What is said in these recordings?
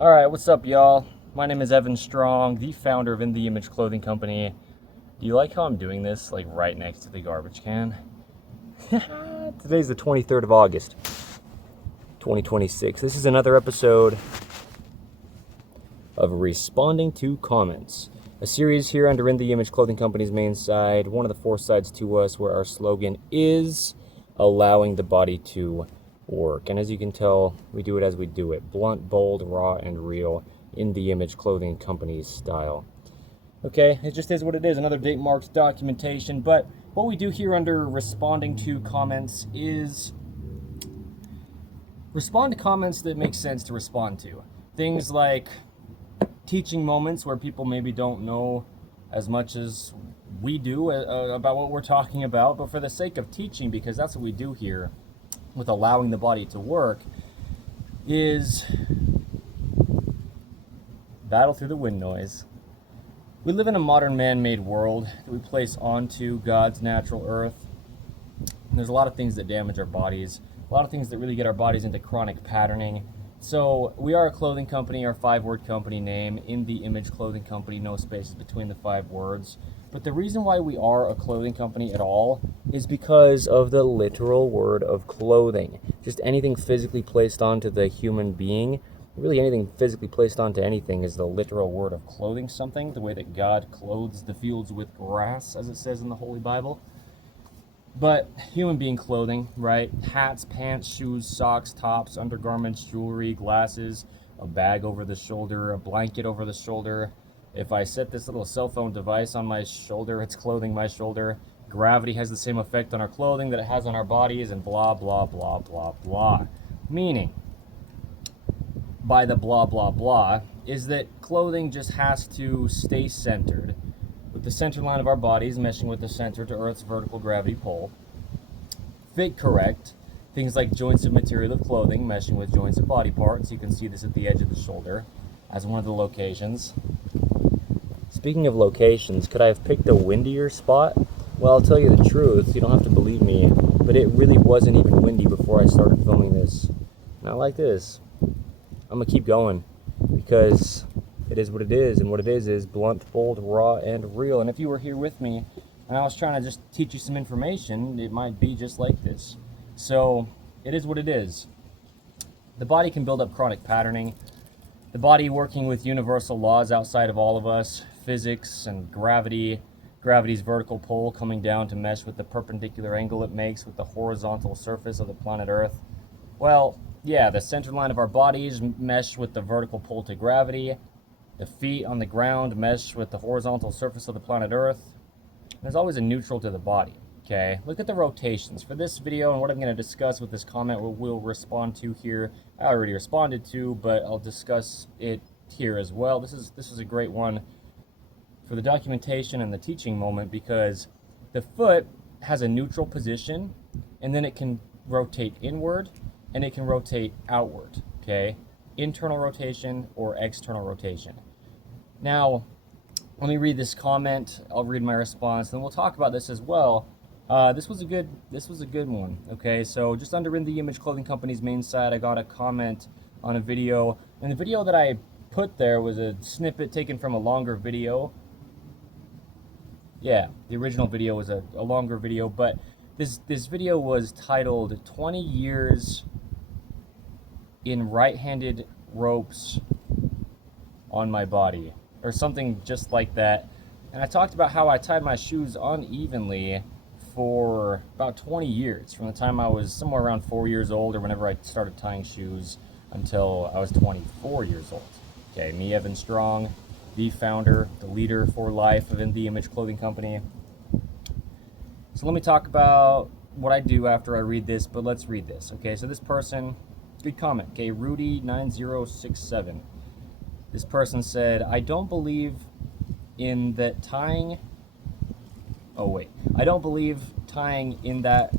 All right, what's up, y'all? My name is Evan Strong, the founder of In the Image Clothing Company. Do you like how I'm doing this, like right next to the garbage can? Today's the 23rd of August, 2026. This is another episode of Responding to Comments, a series here under In the Image Clothing Company's main side, one of the four sides to us, where our slogan is allowing the body to work. And as you can tell, we do it as we do it. Blunt, bold, raw, and real, In the Image Clothing Company's style. Okay, it just is what it is. Another date marked documentation. But what we do here under responding to comments is respond to comments that make sense to respond to. Things like teaching moments where people maybe don't know as much as we do about what we're talking about, but for the sake of teaching, because that's what we do here with allowing the body to work, is battle through the wind noise. We live in a modern man-made world that we place onto God's natural earth. And there's a lot of things that damage our bodies, a lot of things that really get our bodies into chronic patterning. So we are a clothing company, our 5-word company name, In the Image Clothing Company, no spaces between the 5 words. But the reason why we are a clothing company at all is because of the literal word of clothing. Just anything physically placed onto the human being, really anything physically placed onto anything, is the literal word of clothing something, the way that God clothes the fields with grass, as it says in the Holy Bible. But human being clothing, right? Hats, pants, shoes, socks, tops, undergarments, jewelry, glasses, a bag over the shoulder, a blanket over the shoulder. If I set this little cell phone device on my shoulder, it's clothing my shoulder. Gravity has the same effect on our clothing that it has on our bodies, and blah, blah, blah, blah, blah. Meaning, by the blah, blah, blah, is that clothing just has to stay centered, with the center line of our bodies meshing with the center to Earth's vertical gravity pole. Fit correct. Things like joints of material of clothing meshing with joints of body parts. You can see this at the edge of the shoulder as one of the locations. Speaking of locations, could I have picked a windier spot? Well, I'll tell you the truth. You don't have to believe me, but it really wasn't even windy before I started filming this. Not like this. I'm going to keep going because it is what it is, and what it is blunt, bold, raw, and real. And if you were here with me and I was trying to just teach you some information, it might be just like this. So it is what it is. The body can build up chronic patterning. The body working with universal laws outside of all of us, physics and gravity, gravity's vertical pull coming down to mesh with the perpendicular angle it makes with the horizontal surface of the planet Earth. Well, yeah, the center line of our bodies mesh with the vertical pull to gravity. The feet on the ground mesh with the horizontal surface of the planet Earth. There's always a neutral to the body, okay? Look at the rotations. For this video and what I'm going to discuss with this comment, we'll respond to here. I already responded to, but I'll discuss it here as well. This is a great one for the documentation and the teaching moment, because the foot has a neutral position, and then it can rotate inward and it can rotate outward, okay? Internal rotation or external rotation. Now, let me read this comment. I'll read my response, and we'll talk about this as well. This was a good one. Okay, so just under In the Image Clothing Company's main site, I got a comment on a video, and the video that I put there was a snippet taken from a longer video. Yeah, the original video was a longer video, but this video was titled 20 Years in Right-Handed Ropes on My Body, or something just like that. And I talked about how I tied my shoes unevenly for about 20 years, from the time I was somewhere around 4 years old, or whenever I started tying shoes, until I was 24 years old. Okay, me, Evan Strong, the founder, the leader for life of In the Image Clothing Company. So let me talk about what I do after I read this, but let's read this. Okay, so this person, good comment, okay, Rudy9067. This person said, I don't believe in that tying, I don't believe tying in that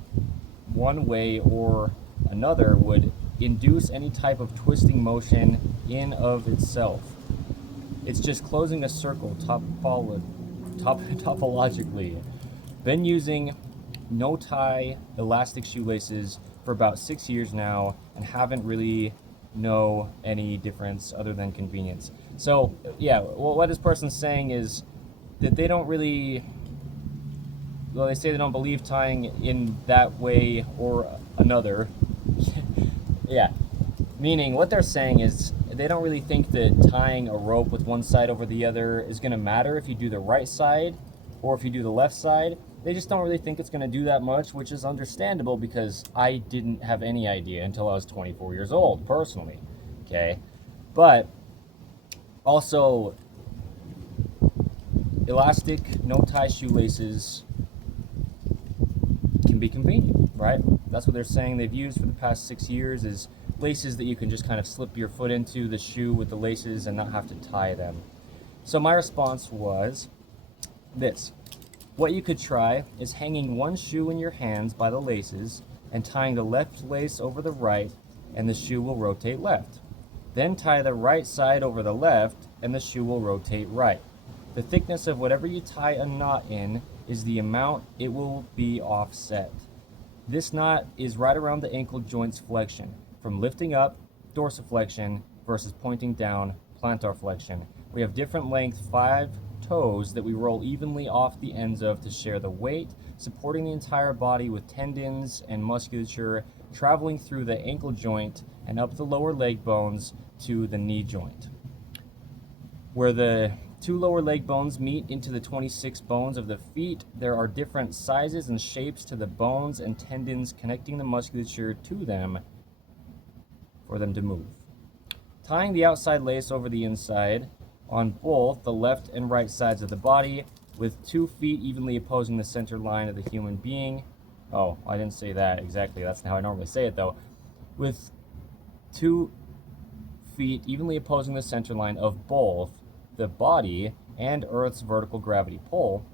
one way or another would induce any type of twisting motion in of itself. It's just closing a circle topologically. Been using no tie elastic shoelaces for about 6 years now and haven't really know any difference other than convenience. So yeah, what this person's saying is that they don't really, well, they say they don't believe tying in that way or another. Yeah, meaning what they're saying is they don't really think that tying a rope with one side over the other is going to matter if you do the right side or if you do the left side. They just don't really think it's going to do that much, which is understandable because I didn't have any idea until I was 24 years old, personally. Okay? But also, elastic, no tie shoelaces can be convenient, right? That's what they're saying they've used for the past 6 years is laces that you can just kind of slip your foot into the shoe with the laces and not have to tie them. So my response was this. What you could try is hanging one shoe in your hands by the laces and tying the left lace over the right, and the shoe will rotate left. Then tie the right side over the left and the shoe will rotate right. The thickness of whatever you tie a knot in is the amount it will be offset. This knot is right around the ankle joint's flexion, from lifting up, dorsiflexion, versus pointing down, plantar flexion. We have different length 5 toes that we roll evenly off the ends of to share the weight, supporting the entire body with tendons and musculature traveling through the ankle joint and up the lower leg bones to the knee joint. Where the 2 lower leg bones meet into the 26 bones of the feet, there are different sizes and shapes to the bones and tendons connecting the musculature to them for them to move. Tying the outside lace over the inside on both the left and right sides of the body with 2 feet evenly opposing the center line of the human being. Oh, I didn't say that exactly. That's how I normally say it though. With 2 feet evenly opposing the center line of both the body and Earth's vertical gravity pull,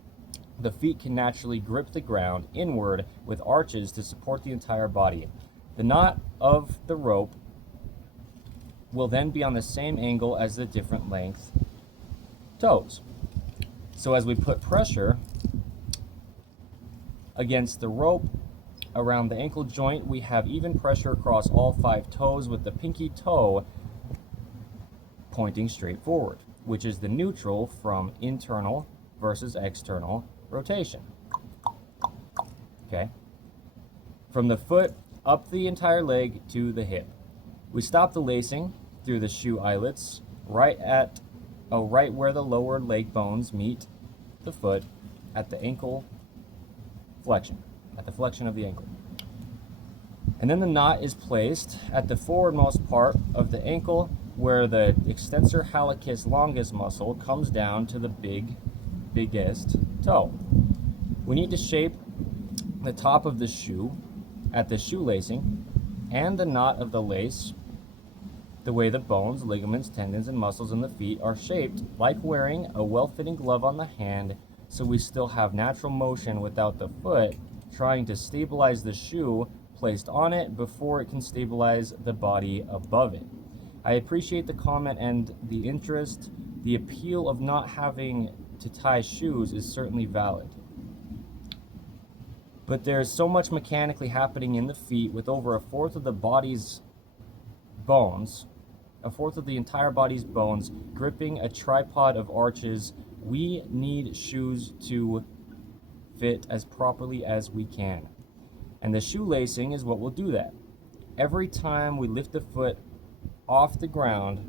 the feet can naturally grip the ground inward with arches to support the entire body. The knot of the rope will then be on the same angle as the different length toes. So as we put pressure against the rope around the ankle joint, we have even pressure across all 5 toes with the pinky toe pointing straight forward, which is the neutral from internal versus external rotation. Okay? From the foot up the entire leg to the hip. We stop the lacing through the shoe eyelets right where the lower leg bones meet the foot at the ankle flexion, at the flexion of the ankle. And then the knot is placed at the forwardmost part of the ankle where the extensor hallucis longus muscle comes down to the biggest toe. We need to shape the top of the shoe at the shoelacing and the knot of the lace the way the bones, ligaments, tendons, and muscles in the feet are shaped, like wearing a well-fitting glove on the hand, so we still have natural motion without the foot trying to stabilize the shoe placed on it before it can stabilize the body above it. I appreciate the comment and the interest. The appeal of not having to tie shoes is certainly valid. But there's so much mechanically happening in the feet with over a fourth of the body's bones, a fourth of the entire body's bones gripping a tripod of arches. We need shoes to fit as properly as we can. And the shoelacing is what will do that. Every time we lift the foot off the ground,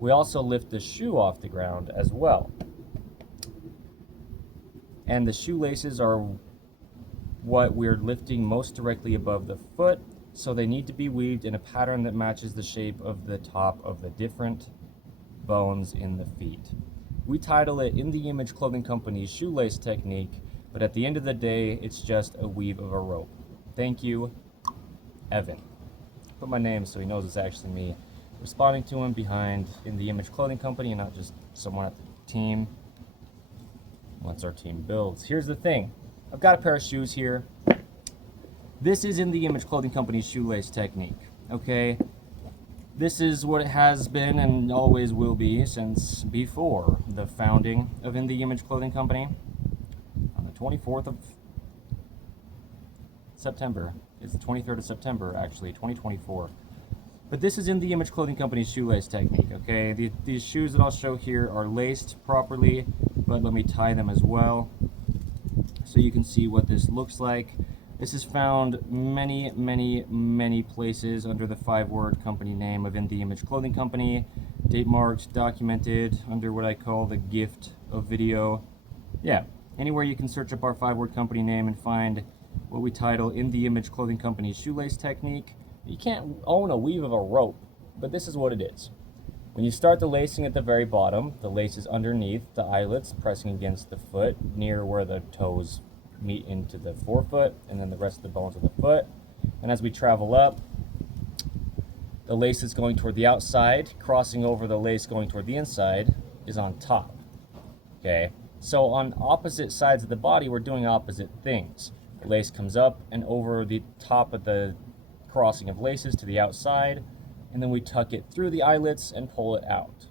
we also lift the shoe off the ground as well. And the shoelaces are what we're lifting most directly above the foot, so they need to be weaved in a pattern that matches the shape of the top of the different bones in the feet. We title it In the Image Clothing Company's shoelace technique, but at the end of the day, it's just a weave of a rope. Thank you, Evan. Put my name so he knows it's actually me responding to him behind In the Image Clothing Company and not just someone at the team once our team builds. Here's the thing. I've got a pair of shoes here. This is In the Image Clothing Company's shoelace technique, okay? This is what it has been and always will be since before the founding of In the Image Clothing Company on the 24th of September. It's the 23rd of September, actually, 2024. But this is in the Image Clothing Company's shoelace technique, okay? These shoes that I'll show here are laced properly, but let me tie them as well so you can see what this looks like. This is found many, many, many places under the 5-word company name of In the Image Clothing Company. Date marked, documented under what I call the gift of video. Yeah, anywhere you can search up our 5-word company name and find what we title In the Image Clothing Company's shoelace technique. You can't own a weave of a rope, but this is what it is. When you start the lacing at the very bottom, the lace is underneath the eyelets, pressing against the foot near where the toes meet into the forefoot, and then the rest of the bones of the foot. And as we travel up, the lace is going toward the outside, crossing over the lace going toward the inside is on top. Okay, so on opposite sides of the body, we're doing opposite things. The lace comes up and over the top of the crossing of laces to the outside, and then we tuck it through the eyelets and pull it out.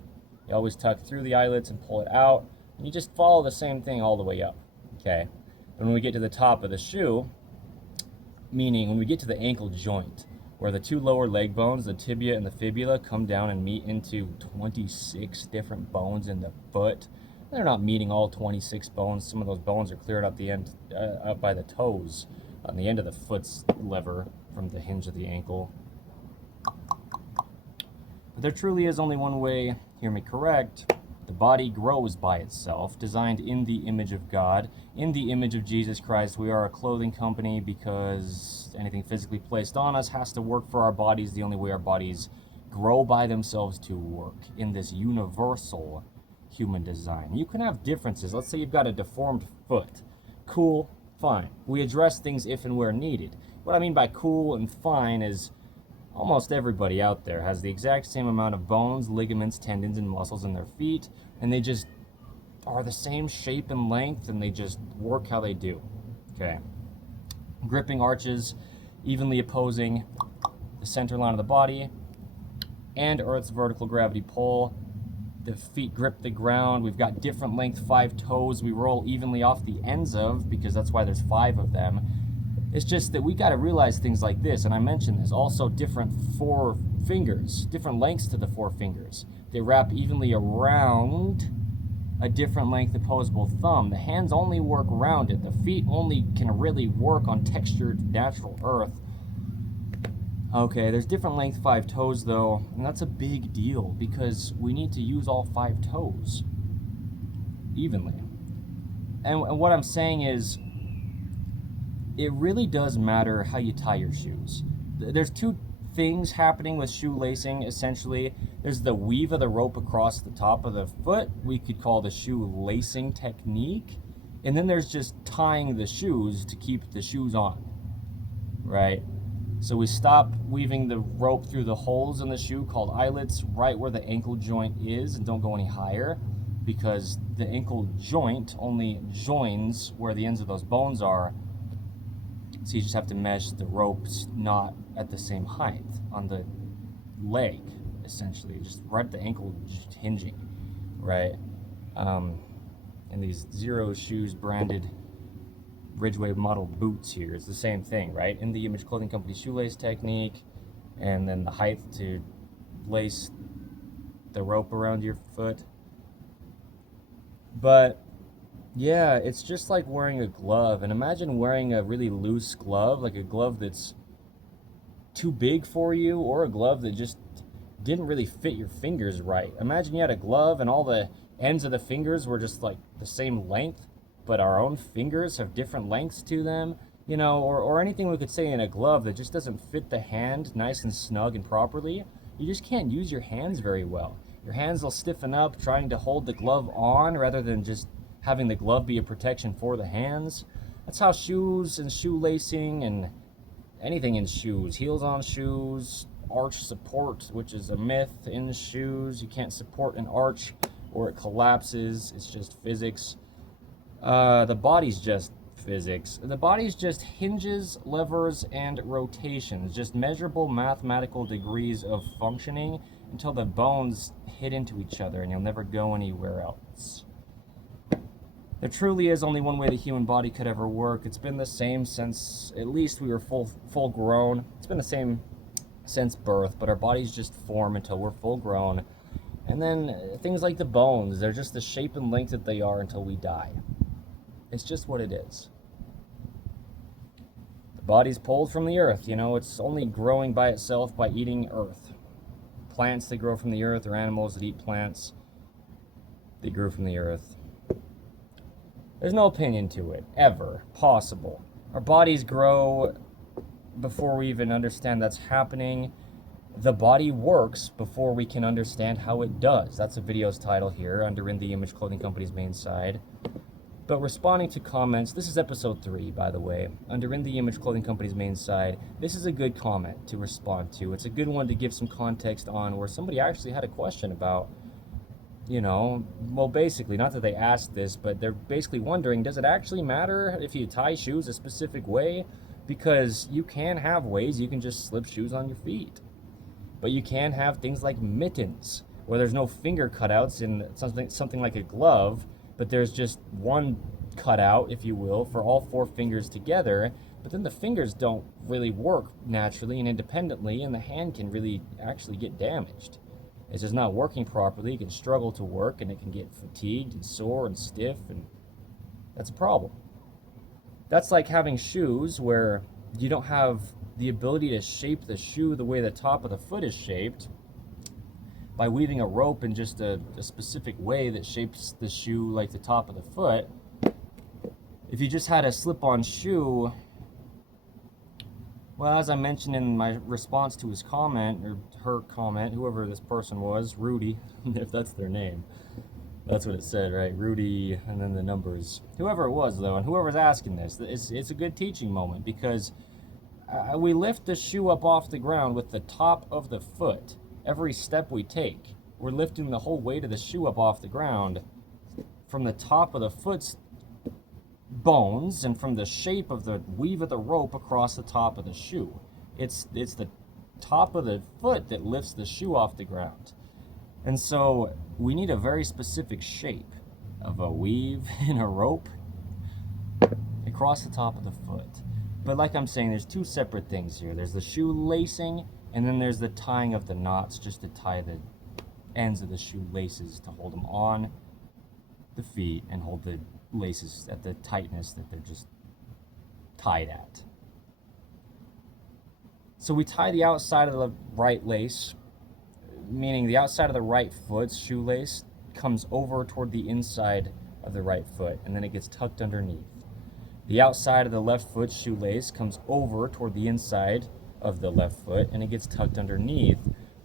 You always tuck through the eyelets and pull it out, and you just follow the same thing all the way up. Okay, and when we get to the top of the shoe, meaning when we get to the ankle joint, where the two lower leg bones, the tibia and the fibula, come down and meet into 26 different bones in the foot. They're not meeting all 26 bones. Some of those bones are cleared up the end, up by the toes, on the end of the foot's lever from the hinge of the ankle. But there truly is only one way, hear me correct. The body grows by itself, designed in the image of God, in the image of Jesus Christ. We are a clothing company because anything physically placed on us has to work for our bodies. The only way our bodies grow by themselves to work in this universal human design. You can have differences. Let's say you've got a deformed foot. Cool, fine. We address things if and where needed. What I mean by cool and fine is almost everybody out there has the exact same amount of bones, ligaments, tendons, and muscles in their feet, and they just are the same shape and length, and they just work how they do. Okay. Gripping arches, evenly opposing the center line of the body, and Earth's vertical gravity pull. The feet grip the ground. We've got different length 5 toes we roll evenly off the ends of, because that's why there's 5 of them. It's just that we got to realize things like this, and I mentioned this, also different 4 fingers, different lengths to the 4 fingers. They wrap evenly around a different length opposable thumb. The hands only work rounded. The feet only can really work on textured natural earth. Okay, there's different length 5 toes though, and that's a big deal because we need to use all 5 toes evenly. And what I'm saying is, it really does matter how you tie your shoes. There's 2 things happening with shoe lacing, essentially. There's the weave of the rope across the top of the foot, we could call the shoe lacing technique. And then there's just tying the shoes to keep the shoes on, right? So we stop weaving the rope through the holes in the shoe called eyelets right where the ankle joint is, and don't go any higher, because the ankle joint only joins where the ends of those bones are. So you just have to mesh the ropes not at the same height on the leg, essentially, just right at the ankle hinging, right? And these Zero Shoes branded Ridgeway model boots here is the same thing, right? In the Image Clothing Company shoelace technique, and then the height to lace the rope around your foot. But yeah, it's just like wearing a glove. And imagine wearing a really loose glove, like a glove that's too big for you, or a glove that just didn't really fit your fingers right. Imagine you had a glove and all the ends of the fingers were just like the same length, but our own fingers have different lengths to them, you know, or anything we could say in a glove that just doesn't fit the hand nice and snug and properly. You just can't use your hands very well. Your hands will stiffen up trying to hold the glove on rather than just having the glove be a protection for the hands. That's how shoes and shoelacing and anything in shoes, heels on shoes, arch support, which is a myth in shoes. You can't support an arch or it collapses. It's just physics. The body's just physics. The body's just hinges, levers, and rotations, just measurable mathematical degrees of functioning until the bones hit into each other and you'll never go anywhere else. There truly is only one way the human body could ever work. It's been the same since at least we were full grown. It's been the same since birth, but our bodies just form until we're full grown. And then things like the bones, they're just the shape and length that they are until we die. It's just what it is. The body's pulled from the earth, it's only growing by itself by eating earth. Plants that grow from the earth, or animals that eat plants, they grew from the earth. There's no opinion to it, ever possible. Our bodies grow before we even understand that's happening. The body works before we can understand how it does. That's the video's title here, under In The Image Clothing Company's main side. But responding to comments, this is episode 3, by the way, under In The Image Clothing Company's main side. This is a good comment to respond to. It's a good one to give some context on where somebody actually had a question about, well, basically, not that they asked this, but they're basically wondering, does it actually matter if you tie shoes a specific way? Because you can have ways you can just slip shoes on your feet. But you can have things like mittens, where there's no finger cutouts in something like a glove, but there's just one cutout, if you will, for all 4 fingers together. But then the fingers don't really work naturally and independently, and the hand can really actually get damaged. It's just not working properly. It can struggle to work, and it can get fatigued and sore and stiff, and that's a problem. That's like having shoes where you don't have the ability to shape the shoe the way the top of the foot is shaped by weaving a rope in just a specific way that shapes the shoe like the top of the foot. If you just had a slip-on shoe, well, as I mentioned in my response to his comment, or her comment, whoever this person was, Rudy, if that's their name. That's what it said, right? Rudy, and then the numbers. Whoever it was, though, and whoever's asking this, it's a good teaching moment, because we lift the shoe up off the ground with the top of the foot. Every step we take, we're lifting the whole weight of the shoe up off the ground from the top of the foot's bones and from the shape of the weave of the rope across the top of the shoe. It's the top of the foot that lifts the shoe off the ground. And so we need a very specific shape of a weave in a rope across the top of the foot. But like I'm saying, there's 2 separate things here. There's the shoe lacing, and then there's the tying of the knots, just to tie the ends of the shoe laces to hold them on the feet and hold the laces at the tightness that they're just tied at. So we tie the outside of the right lace, meaning the outside of the right foot's shoelace comes over toward the inside of the right foot, and then it gets tucked underneath. The outside of the left foot's shoelace comes over toward the inside of the left foot, and it gets tucked underneath.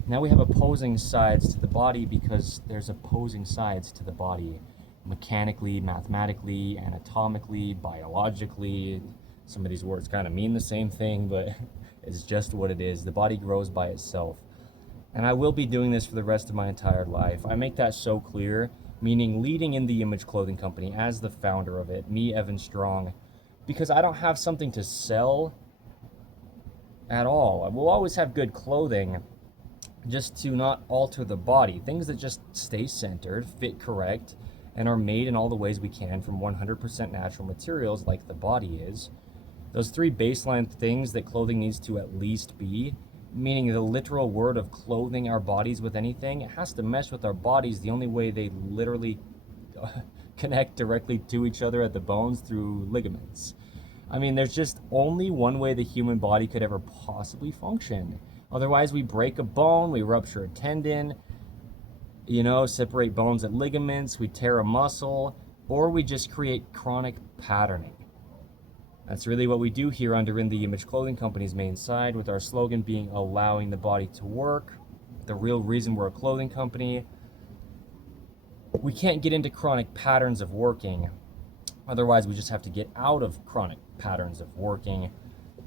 Now we have opposing sides to the body, because there's opposing sides to the body. Mechanically, mathematically, anatomically, biologically. Some of these words kind of mean the same thing, but it's just what it is. The body grows by itself. And I will be doing this for the rest of my entire life. I make that so clear, meaning leading In The Image Clothing Company as the founder of it, me, Evan Strong, because I don't have something to sell at all. We'll always have good clothing, just to not alter the body. Things that just stay centered, fit correct, and are made in all the ways we can from 100% natural materials like the body is. Those 3 baseline things that clothing needs to at least be, meaning the literal word of clothing our bodies with anything, it has to mesh with our bodies the only way they literally connect directly to each other at the bones, through ligaments. I mean, there's just only one way the human body could ever possibly function. Otherwise, we break a bone, we rupture a tendon, separate bones at ligaments, we tear a muscle, or we just create chronic patterning. That's really what we do here under In The Image Clothing Company's main side, with our slogan being allowing the body to work. The real reason we're a clothing company. We can't get into chronic patterns of working. Otherwise, we just have to get out of chronic patterns of working.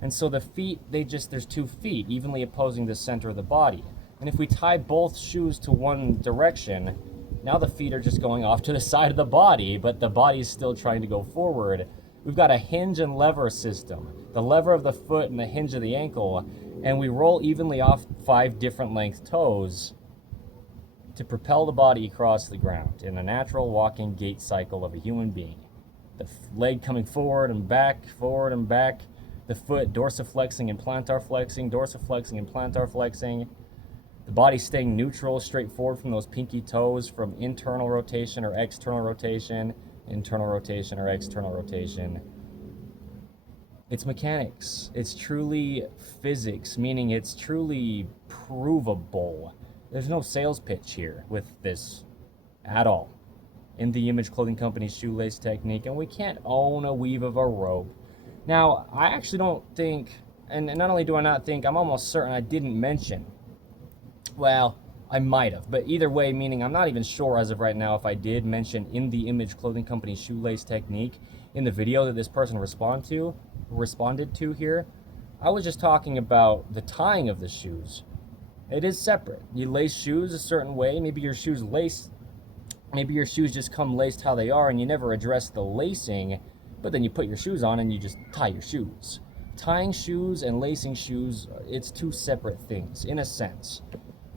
And so the feet, there's 2 feet evenly opposing the center of the body. And if we tie both shoes to one direction, now the feet are just going off to the side of the body, but the body's still trying to go forward. We've got a hinge and lever system, the lever of the foot and the hinge of the ankle, and we roll evenly off 5 different length toes to propel the body across the ground in a natural walking gait cycle of a human being. The leg coming forward and back, The foot dorsiflexing and plantar flexing, dorsiflexing and plantar flexing. The body staying neutral, straightforward from those pinky toes, from internal rotation or external rotation, or external rotation. It's mechanics. It's truly physics, meaning it's truly provable. There's no sales pitch here with this at all. In the Image Clothing Company shoelace technique, and we can't own a weave of a rope. Now, I actually don't think, and not only do I not think, I'm almost certain I didn't mention, well, I might have, but either way, meaning I'm not even sure as of right now if I did mention In the Image Clothing Company shoelace technique in the video that this person responded to here. I was just talking about the tying of the shoes. It is separate. You lace shoes a certain way. Maybe your shoes just come laced how they are and you never address the lacing, but then you put your shoes on and you just tie your shoes. Tying shoes and lacing shoes, it's two separate things in a sense.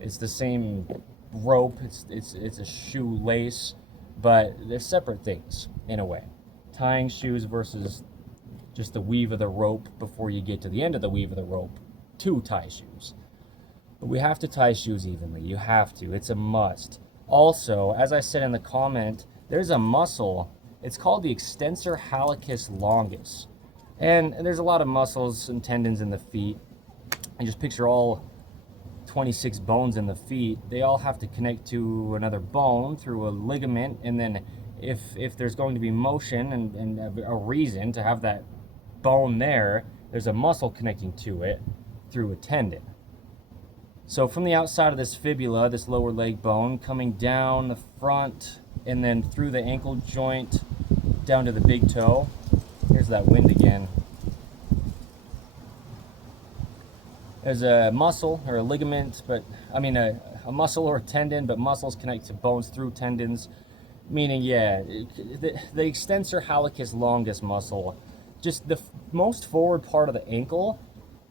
It's the same rope, it's a shoelace, but they're separate things in a way. Tying shoes versus just the weave of the rope before you get to the end of the weave of the rope to tie shoes. But we have to tie shoes evenly. You have to. It's a must. Also, as I said in the comment, there's a muscle. It's called the extensor hallucis longus. And there's a lot of muscles and tendons in the feet. And just picture all 26 bones in the feet. They all have to connect to another bone through a ligament. And then if there's going to be motion and a reason to have that bone there, there's a muscle connecting to it through a tendon. So from the outside of this fibula, this lower leg bone, coming down the front and then through the ankle joint down to the big toe. Here's that wind again. There's a muscle or a ligament, but I mean a muscle or a tendon, but muscles connect to bones through tendons, meaning, yeah, the extensor hallucis longus muscle, just the most forward part of the ankle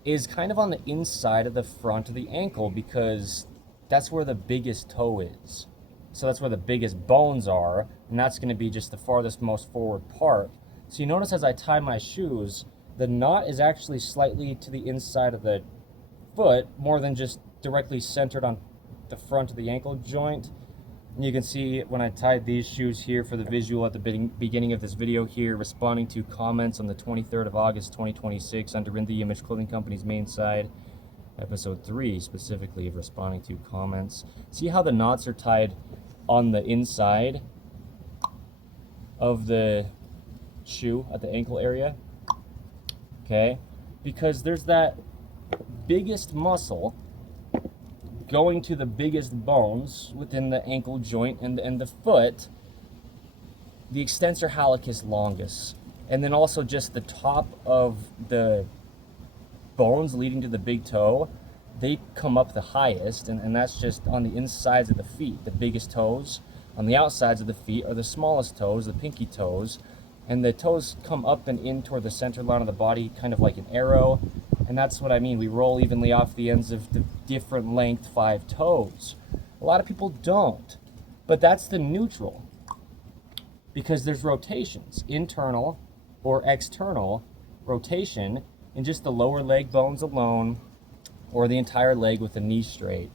is kind of on the inside of the front of the ankle because that's where the biggest toe is. So that's where the biggest bones are, and that's going to be just the farthest, most forward part. So you notice as I tie my shoes, the knot is actually slightly to the inside of the foot, more than just directly centered on the front of the ankle joint. And you can see when I tied these shoes here for the visual at the beginning of this video here, responding to comments on the 23rd of August 2026 under In the Image Clothing Company's main side, episode 3 specifically of responding to comments. See how the knots are tied on the inside of the shoe at the ankle area? Okay, because there's that biggest muscle going to the biggest bones within the ankle joint and the foot, the extensor hallucis longus, and then also just the top of the bones leading to the big toe, they come up the highest, and that's just on the insides of the feet, the biggest toes. On the outsides of the feet are the smallest toes, the pinky toes, and the toes come up and in toward the center line of the body, kind of like an arrow. And that's what I mean. We roll evenly off the ends of the different length 5 toes. A lot of people don't. But that's the neutral. Because there's rotations, internal or external rotation in just the lower leg bones alone or the entire leg with the knee straight.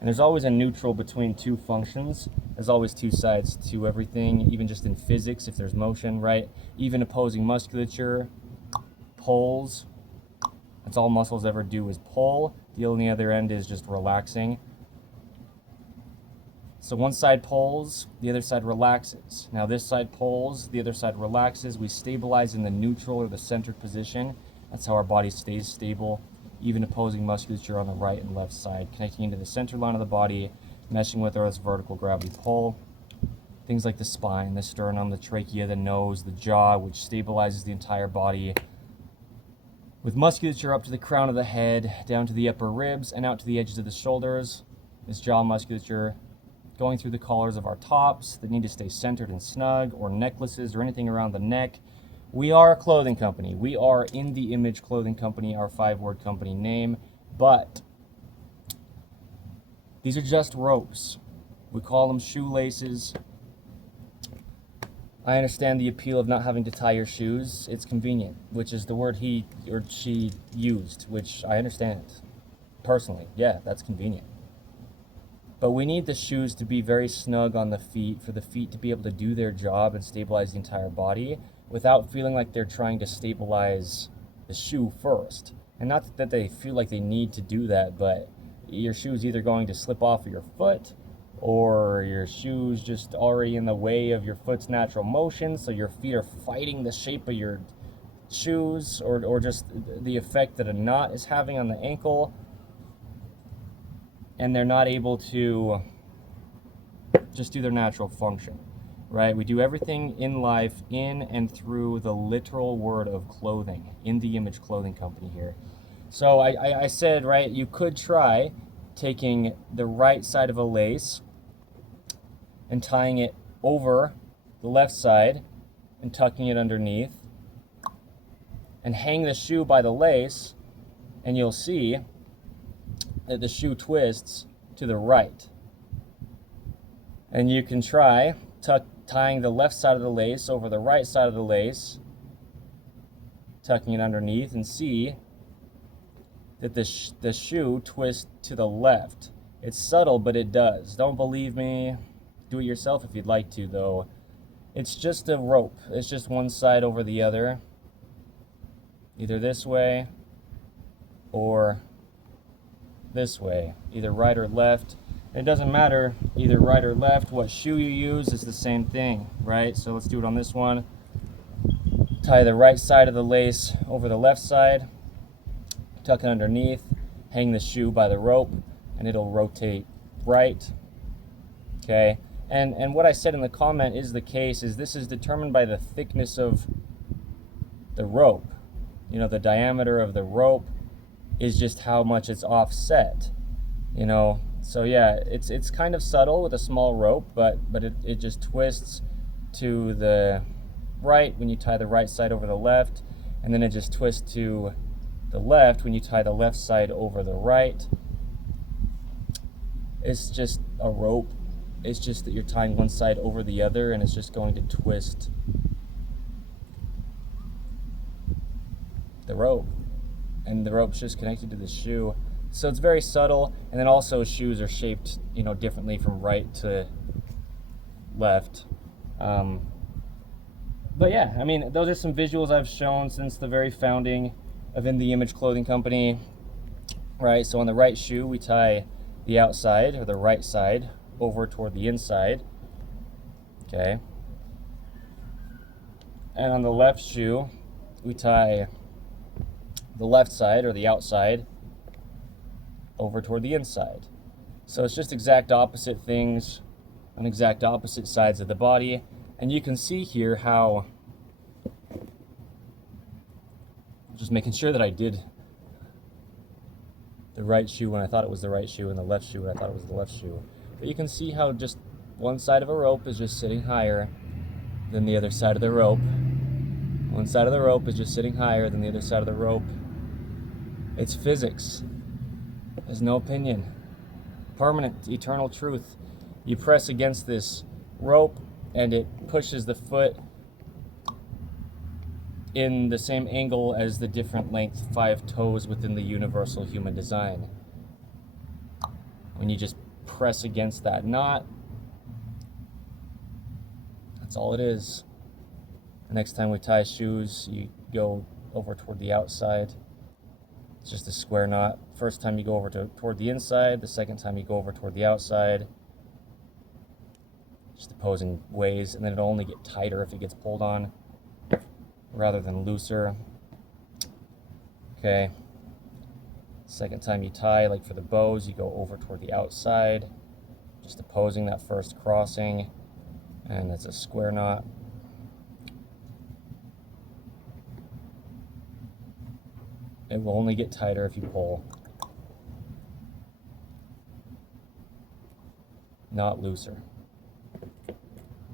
And there's always a neutral between two functions. There's always two sides to everything, even just in physics if there's motion, right? Even opposing musculature, pulls. That's all muscles ever do is pull. The on the other end is just relaxing. So one side pulls, the other side relaxes. Now this side pulls, the other side relaxes. We stabilize in the neutral or the centered position. That's how our body stays stable. Even opposing musculature on the right and left side, connecting into the center line of the body, meshing with Earth's vertical gravity pull. Things like the spine, the sternum, the trachea, the nose, the jaw, which stabilizes the entire body, with musculature up to the crown of the head, down to the upper ribs, and out to the edges of the shoulders. This jaw musculature going through the collars of our tops that need to stay centered and snug, or necklaces or anything around the neck. We are a clothing company. We are In the Image Clothing Company, our 5-word company name, but these are just ropes. We call them shoelaces. I understand the appeal of not having to tie your shoes. It's convenient, which is the word he or she used, which I understand. Personally, yeah, that's convenient. But we need the shoes to be very snug on the feet for the feet to be able to do their job and stabilize the entire body without feeling like they're trying to stabilize the shoe first. And not that they feel like they need to do that, but your shoe's either going to slip off of your foot or your shoe's just already in the way of your foot's natural motion, so your feet are fighting the shape of your shoes, or just the effect that a knot is having on the ankle, and they're not able to just do their natural function, right? We do everything in life in and through the literal word of clothing, in the Image Clothing Company here. So I said, right, you could try taking the right side of a lace and tying it over the left side and tucking it underneath, and hang the shoe by the lace, and you'll see that the shoe twists to the right. And you can try tying the left side of the lace over the right side of the lace, tucking it underneath, and see that the shoe twists to the left. It's subtle, but it does. Don't believe me? Do it yourself if you'd like to, though. It's just a rope. It's just one side over the other, either this way or this way, either right or left. It doesn't matter either right or left. What shoe you use is the same thing, right? So let's do it on this one. Tie the right side of the lace over the left side, tuck it underneath, hang the shoe by the rope, and it'll rotate right. Okay, and what I said in the comment is the case, is this is determined by the thickness of the rope. You know, the diameter of the rope is just how much it's offset, you know. So yeah, it's kind of subtle with a small rope, but it just twists to the right when you tie the right side over the left, and then it just twists to the left when you tie the left side over the right. It's just a rope. It's just that you're tying one side over the other, and it's just going to twist the rope, and the rope's just connected to the shoe. So it's very subtle, and then also shoes are shaped, you know, differently from right to left. But yeah, I mean, those are some visuals I've shown since the very founding of In the Image Clothing Company, right? So on the right shoe, we tie the outside, or the right side, over toward the inside, okay? And on the left shoe, we tie the left side, or the outside, over toward the inside. So it's just exact opposite things on exact opposite sides of the body. And you can see here how, just making sure that I did the right shoe when I thought it was the right shoe, and the left shoe when I thought it was the left shoe. But you can see how just one side of a rope is just sitting higher than the other side of the rope. One side of the rope is just sitting higher than the other side of the rope. It's physics. There's no opinion. Permanent, eternal truth. You press against this rope, and it pushes the foot in the same angle as the different length 5 toes within the universal human design. When you just press against that knot, that's all it is. The next time we tie shoes, you go over toward the outside. It's just a square knot. First time you go over toward the inside, the second time you go over toward the outside. Just opposing ways, and then it'll only get tighter if it gets pulled on rather than looser. Okay. Second time you tie, like for the bows, you go over toward the outside, just opposing that first crossing, and it's a square knot. It will only get tighter if you pull, not looser.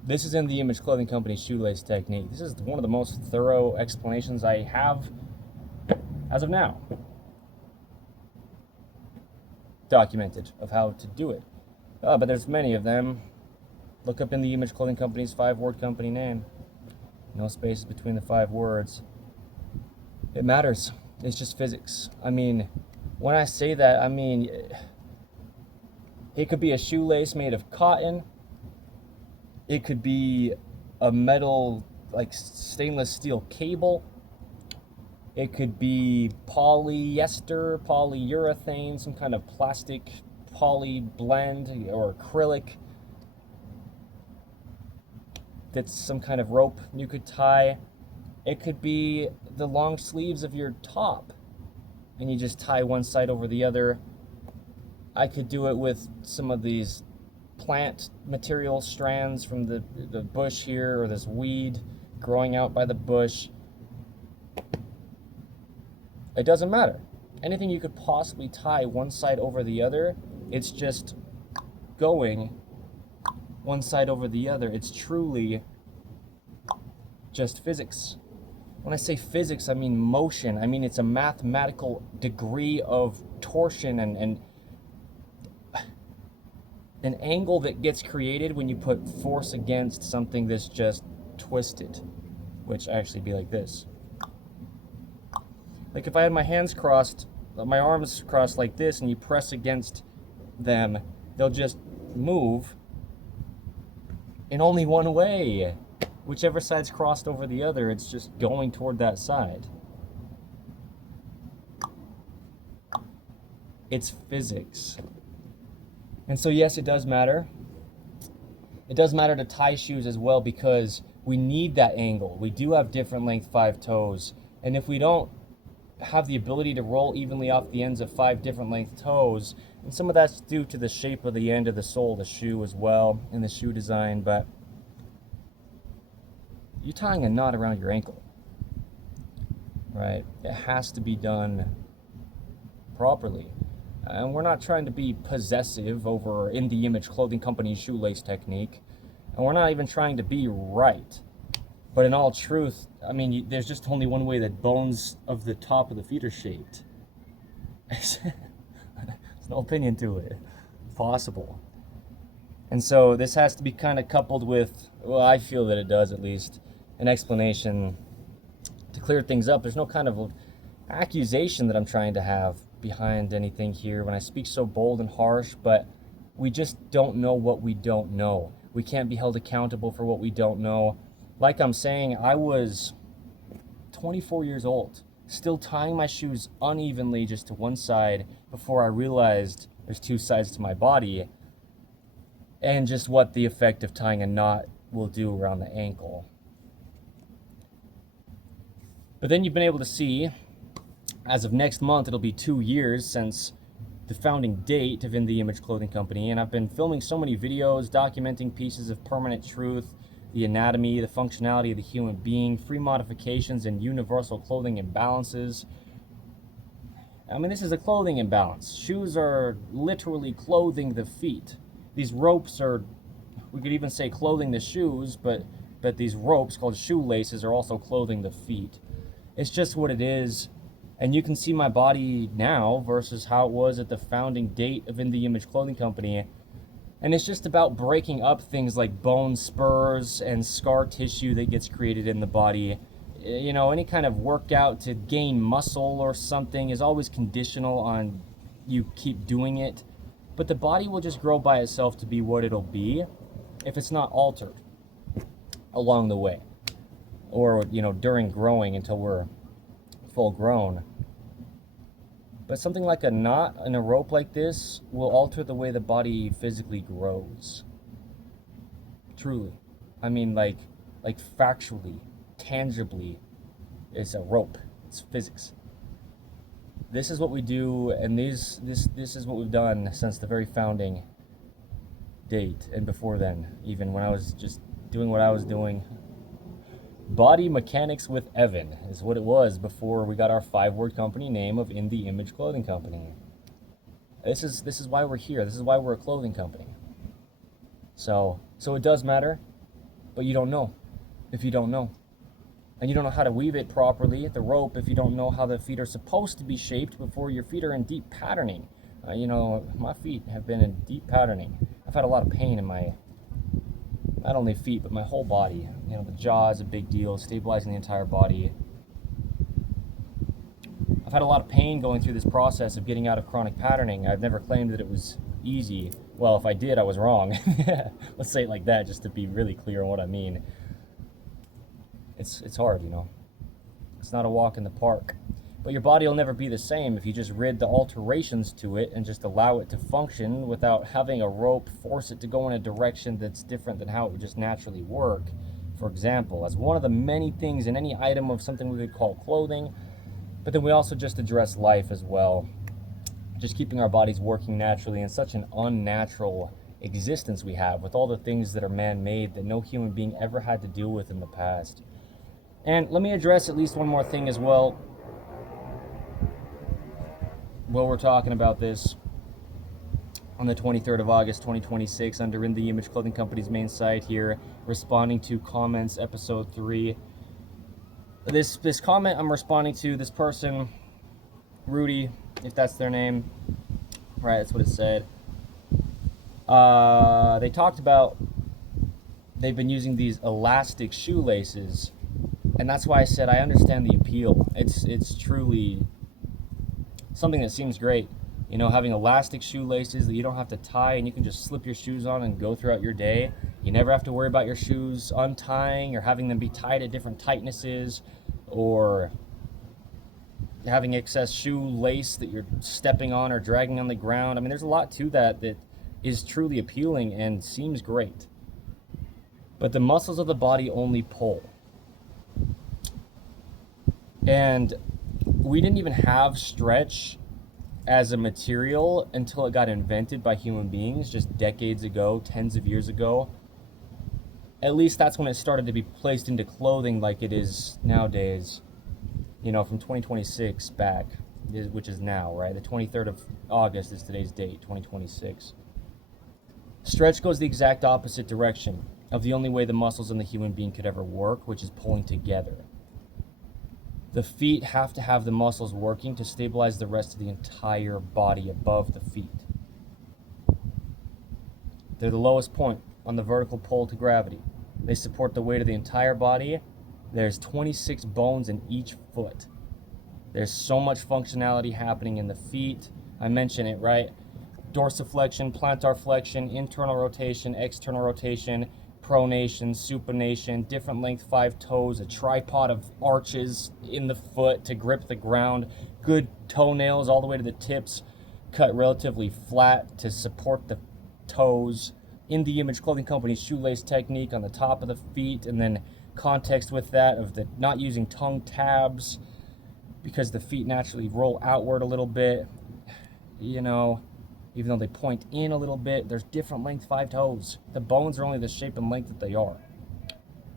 This is in the Image Clothing Company shoelace technique. This is one of the most thorough explanations I have as of now documented of how to do it. But there's many of them. Look up In the Image Clothing Company's 5-word company name. No spaces between the 5 words. It matters. It's just physics. I mean, when I say that, I mean, it could be a shoelace made of cotton. It could be a metal, like stainless steel cable. It could be polyester, polyurethane, some kind of plastic poly blend, or acrylic. That's some kind of rope you could tie. It could be the long sleeves of your top, and you just tie one side over the other. I could do it with some of these plant material strands from the bush here, or this weed growing out by the bush. It doesn't matter. Anything you could possibly tie one side over the other, it's just going one side over the other. It's truly just physics. When I say physics, I mean motion. I mean, it's a mathematical degree of torsion and an angle that gets created when you put force against something that's just twisted, which actually be like this. Like if I had my hands crossed, my arms crossed like this, and you press against them, they'll just move in only one way. Whichever side's crossed over the other, it's just going toward that side. It's physics. And so yes, it does matter. It does matter to tie shoes as well, because we need that angle. We do have different length 5 toes. And if we don't have the ability to roll evenly off the ends of 5 different length toes, and some of that's due to the shape of the end of the sole of the shoe as well, and the shoe design, but you're tying a knot around your ankle, right? It has to be done properly. And we're not trying to be possessive over In the Image Clothing Company's shoelace technique, and we're not even trying to be right. But in all truth, I mean, there's just only one way that bones of the top of the feet are shaped. There's no opinion to it. It's possible. And so this has to be kind of coupled with, well, I feel that it does at least, an explanation to clear things up. There's no kind of accusation that I'm trying to have behind anything here when I speak so bold and harsh, but we just don't know what we don't know. We can't be held accountable for what we don't know. Like I'm saying, I was 24 years old, still tying my shoes unevenly just to one side before I realized there's 2 sides to my body, and just what the effect of tying a knot will do around the ankle. But then you've been able to see, as of next month, it'll be 2 years since the founding date of In the Image Clothing Company, and I've been filming so many videos documenting pieces of permanent truth, the anatomy, the functionality of the human being, free modifications, and universal clothing imbalances. I mean, this is a clothing imbalance. Shoes are literally clothing the feet. These ropes are, we could even say clothing the shoes, but these ropes called shoelaces are also clothing the feet. It's just what it is. And you can see my body now versus how it was at the founding date of In the Image Clothing Company. And it's just about breaking up things like bone spurs and scar tissue that gets created in the body. You know, any kind of workout to gain muscle or something is always conditional on you keep doing it. But the body will just grow by itself to be what it'll be if it's not altered along the way. Or, you know, during growing until we're full grown. But something like a knot in a rope like this will alter the way the body physically grows. Truly. I mean, like factually, tangibly, it's a rope. It's physics. This is what we do, and this is what we've done since the very founding date, and before then, even when I was just doing what I was doing. Body Mechanics with Evan is what it was before we got our 5-word company name of In the Image Clothing Company. This is why we're here. This is why we're a clothing company. So it does matter, but you don't know if you don't know. And you don't know how to weave it properly at the rope if you don't know how the feet are supposed to be shaped before your feet are in deep patterning. You know, my feet have been in deep patterning. I've had a lot of pain in my not only feet, but my whole body. You know, the jaw is a big deal, stabilizing the entire body. I've had a lot of pain going through this process of getting out of chronic patterning. I've never claimed that it was easy. Well, if I did, I was wrong. Let's say it like that, just to be really clear on what I mean. It's hard, you know. It's not a walk in the park. But your body will never be the same if you just rid the alterations to it and just allow it to function without having a rope force it to go in a direction that's different than how it would just naturally work. For example, as one of the many things in any item of something we could call clothing, but then we also just address life as well. Just keeping our bodies working naturally in such an unnatural existence we have with all the things that are man-made that no human being ever had to deal with in the past. And let me address at least one more thing as well. While we're talking about this, on the 23rd of August 2026, under In the Image Clothing Company's main site here, responding to comments, episode 3. This comment I'm responding to, this person, Rudy, if that's their name, right, that's what it said. They talked about they've been using these elastic shoelaces, and that's why I said I understand the appeal. It's truly something that seems great, you know, having elastic shoelaces that you don't have to tie and you can just slip your shoes on and go throughout your day. You never have to worry about your shoes untying or having them be tied at different tightnesses or having excess shoe lace that you're stepping on or dragging on the ground. I mean, there's a lot to that that is truly appealing and seems great. But the muscles of the body only pull. And we didn't even have stretch as a material until it got invented by human beings just decades ago, tens of years ago. At least that's when it started to be placed into clothing like it is nowadays, you know, from 2026 back, which is now, right? The 23rd of August is today's date, 2026. Stretch goes the exact opposite direction of the only way the muscles in the human being could ever work, which is pulling together. The feet have to have the muscles working to stabilize the rest of the entire body above the feet. They're the lowest point on the vertical pull to gravity. They support the weight of the entire body. There's 26 bones in each foot. There's so much functionality happening in the feet. I mentioned it, right? Dorsiflexion, plantar flexion, internal rotation, external rotation, pronation, supination, different length 5 toes, a tripod of arches in the foot to grip the ground, good toenails all the way to the tips, cut relatively flat to support the toes. In the Image Clothing Company's shoelace technique on the top of the feet, and then context with that of the not using tongue tabs because the feet naturally roll outward a little bit, you know, even though they point in a little bit. There's different length 5 toes. The bones are only the shape and length that they are.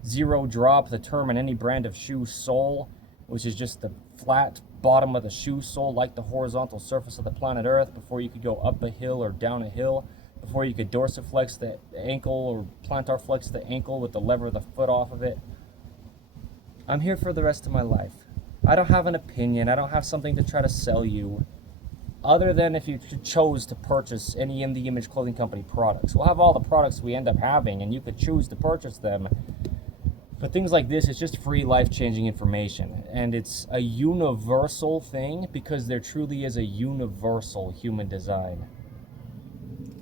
Zero drop, the term in any brand of shoe sole, which is just the flat bottom of the shoe sole like the horizontal surface of the planet Earth before you could go up a hill or down a hill, before you could dorsiflex the ankle or plantar flex the ankle with the lever of the foot off of it. I'm here for the rest of my life. I don't have an opinion. I don't have something to try to sell you, other than if you chose to purchase any In the Image Clothing Company products. We'll have all the products we end up having, and you could choose to purchase them. But things like this, it's just free life-changing information. And it's a universal thing because there truly is a universal human design.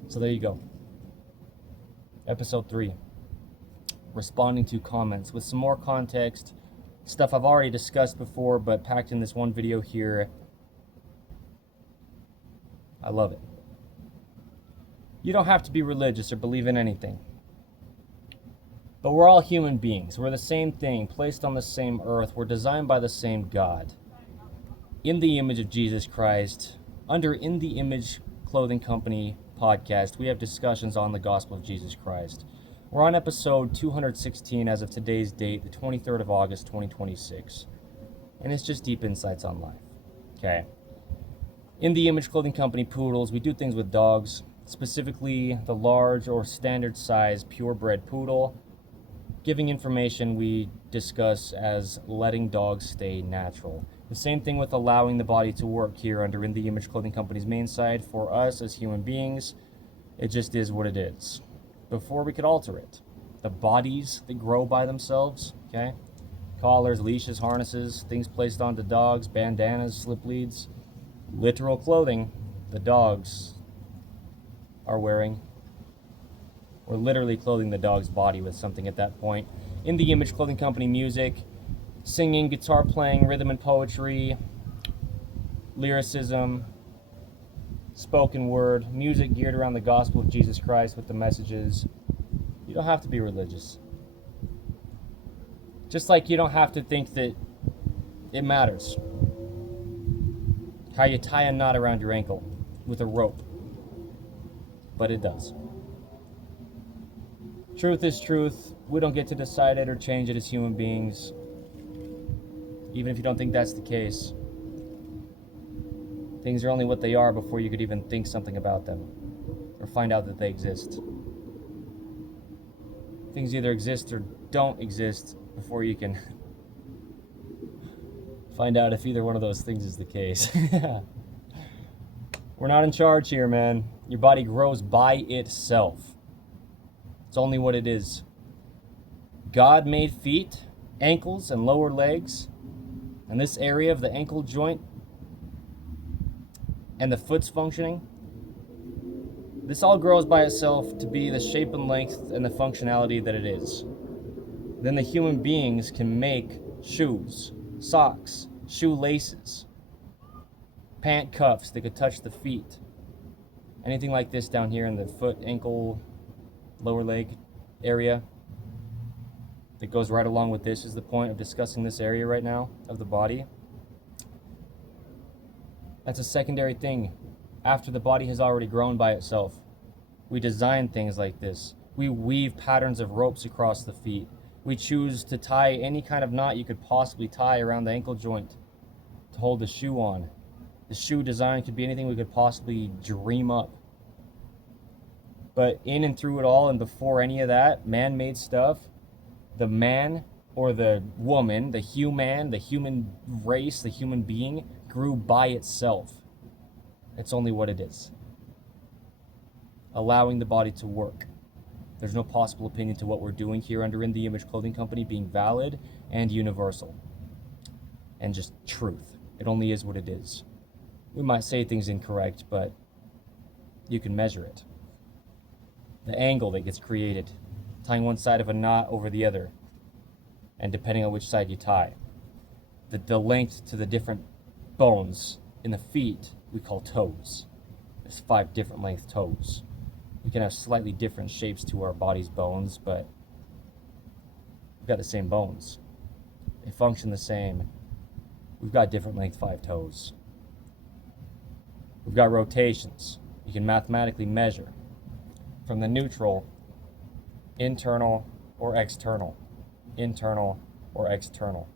So there you go. Episode 3. Responding to comments with some more context. Stuff I've already discussed before, but packed in this one video here. I love it. You don't have to be religious or believe in anything. But we're all human beings. We're the same thing, placed on the same earth. We're designed by the same God. In the image of Jesus Christ, under In the Image Clothing Company podcast, we have discussions on the gospel of Jesus Christ. We're on episode 216 as of today's date, the 23rd of August, 2026. And it's just deep insights on life. Okay. In the Image Clothing Company poodles, we do things with dogs, specifically the large or standard size purebred poodle. Giving information we discuss as letting dogs stay natural. The same thing with allowing the body to work here under In the Image Clothing Company's main site. For us as human beings, it just is what it is, before we could alter it. the bodies that grow by themselves, okay? Collars, leashes, harnesses, things placed onto dogs, bandanas, slip leads, literal clothing the dogs are wearing. We're literally clothing the dog's body with something at that point. In the Image Clothing Company music, singing, guitar playing, rhythm and poetry, lyricism, spoken word, music geared around the gospel of Jesus Christ with the messages. You don't have to be religious. Just like you don't have to think that it matters how you tie a knot around your ankle with a rope. But it does. Truth is truth. We don't get to decide it or change it as human beings. Even if you don't think that's the case. Things are only what they are before you could even think something about them or find out that they exist. Things either exist or don't exist before you can find out if either one of those things is the case. We're not in charge here, man. Your body grows by itself. It's only what it is. God made feet, ankles, and lower legs, and this area of the ankle joint and the foot's functioning. This all grows by itself to be the shape and length and the functionality that it is. Then the human beings can make shoes, socks, shoelaces, pant cuffs that could touch the feet. Anything like this down here in the foot, ankle, lower leg area that goes right along with this is the point of discussing this area right now of the body. That's a secondary thing after the body has already grown by itself. We design things like this. We weave patterns of ropes across the feet. We choose to tie any kind of knot you could possibly tie around the ankle joint to hold the shoe on. The shoe design could be anything we could possibly dream up. But in and through it all and before any of that, man-made stuff, the man or the woman, the human race, the human being, grew by itself. It's only what it is. Allowing the body to work. There's no possible opinion to what we're doing here under In the Image Clothing Company being valid and universal. And just truth. It only is what it is. We might say things incorrect, but you can measure it. The angle that gets created, tying one side of a knot over the other, and depending on which side you tie. The length to the different bones in the feet we call toes. There's 5 different length toes. We can have slightly different shapes to our body's bones, but we've got the same bones. They function the same. We've got different length 5 toes. We've got rotations. You can mathematically measure from the neutral, internal or external, internal or external.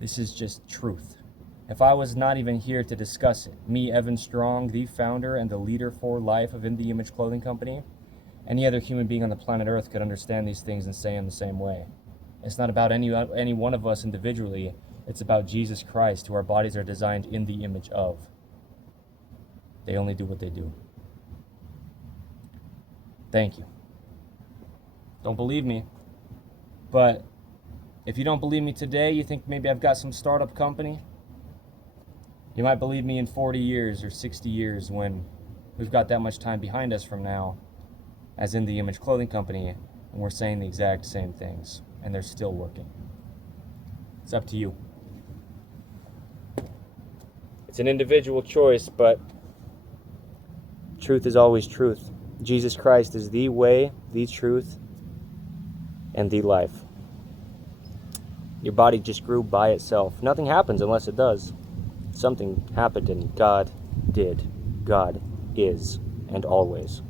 This is just truth. If I was not even here to discuss it, me, Evan Strong, the founder and the leader for life of In the Image Clothing Company, any other human being on the planet Earth could understand these things and say them the same way. It's not about any one of us individually. It's about Jesus Christ, who our bodies are designed in the image of. They only do what they do. Thank you. Don't believe me. But if you don't believe me today, you think maybe I've got some startup company? You might believe me in 40 years or 60 years when we've got that much time behind us from now as In the Image Clothing Company, and we're saying the exact same things, and they're still working. It's up to you. It's an individual choice, but truth is always truth. Jesus Christ is the way, the truth, and the life. Your body just grew by itself. Nothing happens unless it does. Something happened and God did. God is, and always.